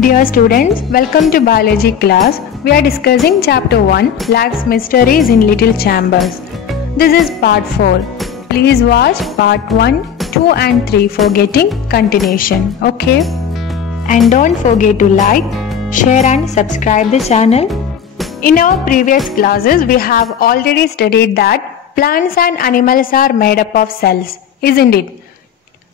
Dear students, welcome to biology class. We are discussing chapter 1, Life's Mysteries in Little Chambers. This is part 4. Please watch part 1, 2 and 3 for getting continuation. Okay? And don't forget to like, share and subscribe the channel. In our previous classes, we have already studied that plants and animals are made up of cells, isn't it?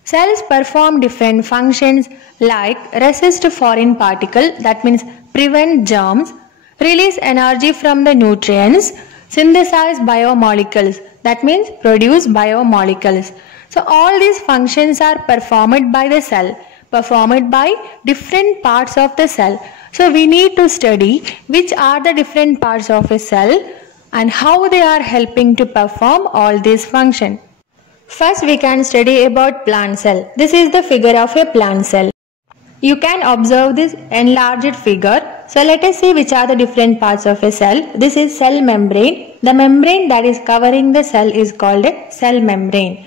Cells perform different functions like resist foreign particle, that means prevent germs, release energy from the nutrients, synthesize biomolecules, that means produce biomolecules. So all these functions are performed by the cell, performed by different parts of the cell. So we need to study which are the different parts of a cell and how they are helping to perform all these functions. First we can study about plant cell. This is the figure of a plant cell. You can observe this enlarged figure. So let us see which are the different parts of a cell. This is cell membrane. The membrane that is covering the cell is called a cell membrane.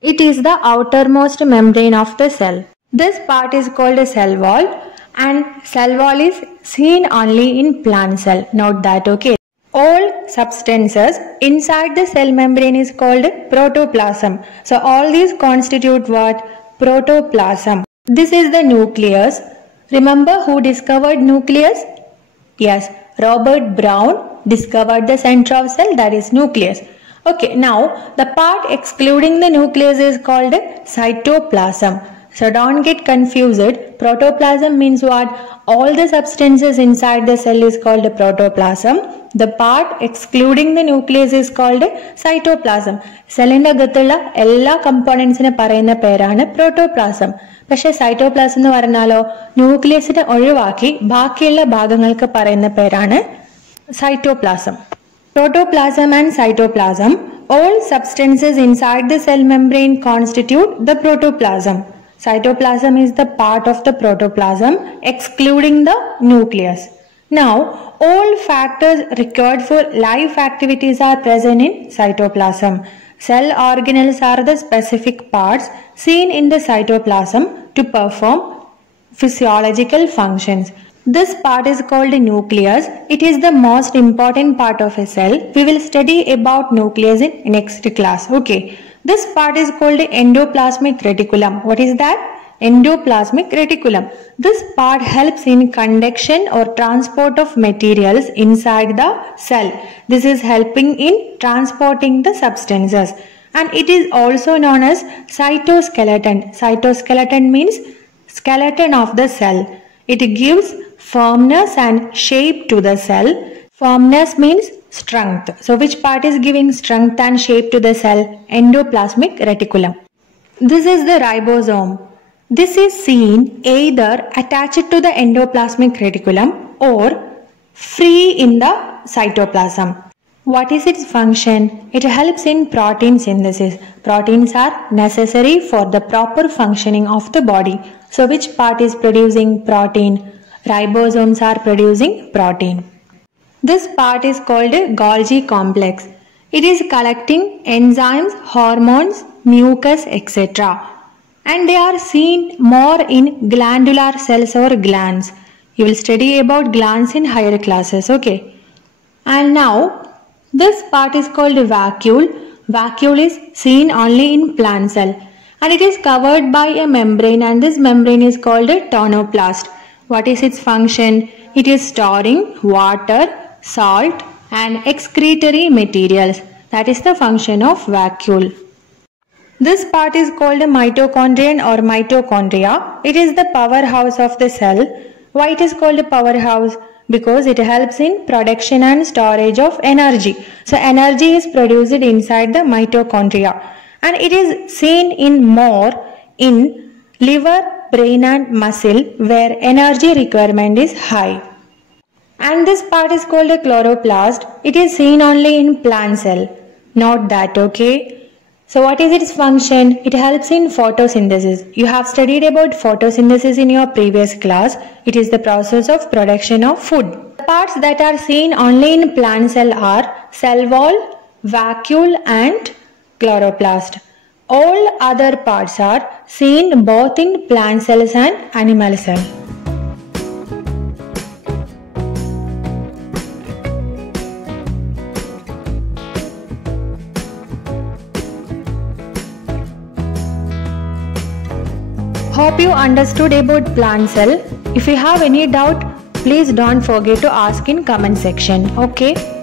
It is the outermost membrane of the cell. This part is called a cell wall, and cell wall is seen only in plant cell. Note that, okay. All substances inside the cell membrane is called protoplasm. So all these constitute what? Protoplasm. This is the nucleus. Remember who discovered nucleus? Yes, Robert Brown discovered the center of cell, that is nucleus. Okay, now the part excluding the nucleus is called cytoplasm. So don't get confused. Protoplasm means what? All the substances inside the cell is called protoplasm. The part excluding the nucleus is called cytoplasm. Cellinte agathula ella components ine parayunna perana protoplasm. പക്ഷേ cytoplasm എന്ന് പറഞ്ഞാലോ ന്യൂക്ലിയസിനെ ഒഴിവാക്കി ബാക്കിയുള്ള ഭാഗങ്ങൾക്ക് പറയുന്ന പേരാണ് cytoplasm. Protoplasm and cytoplasm, all substances inside the cell membrane constitute the protoplasm. Cytoplasm is the part of the protoplasm excluding the nucleus. Now, all factors required for life activities are present in cytoplasm. Cell organelles are the specific parts seen in the cytoplasm to perform physiological functions. This part is called a nucleus. It is the most important part of a cell. We will study about nucleus in next class. Okay. This part is called endoplasmic reticulum. What is that? Endoplasmic reticulum. This part helps in conduction or transport of materials inside the cell. This is helping in transporting the substances. And it is also known as cytoskeleton. Cytoskeleton means skeleton of the cell. It gives firmness and shape to the cell. Firmness means strength. So which part is giving strength and shape to the cell? Endoplasmic reticulum. This is the ribosome. This is seen either attached to the endoplasmic reticulum or free in the cytoplasm. What is its function? It helps in protein synthesis. Proteins are necessary for the proper functioning of the body. So which part is producing protein? Ribosomes are producing protein. This part is called a Golgi complex. It is collecting enzymes, hormones, mucus, etc. And they are seen more in glandular cells or glands. You will study about glands in higher classes, okay? And now, this part is called a vacuole. Vacuole is seen only in plant cell. And it is covered by a membrane, and this membrane is called a tonoplast. What is its function? It is storing water, salt and excretory materials. That is the function of vacuole. This part is called a mitochondrion or mitochondria. It is the powerhouse of the cell. Why it is called a powerhouse? Because it helps in production and storage of energy. So energy is produced inside the mitochondria, and it is seen in more in liver, brain and muscle where energy requirement is high. And this part is called a chloroplast. It is seen only in plant cell. Note that, okay? So what is its function? It helps in photosynthesis. You have studied about photosynthesis in your previous class. It is the process of production of food. The parts that are seen only in plant cell are cell wall, vacuole and chloroplast. All other parts are seen both in plant cells and animal cells. Hope you understood about plant cell. If you have any doubt, please don't forget to ask in comment section. Okay.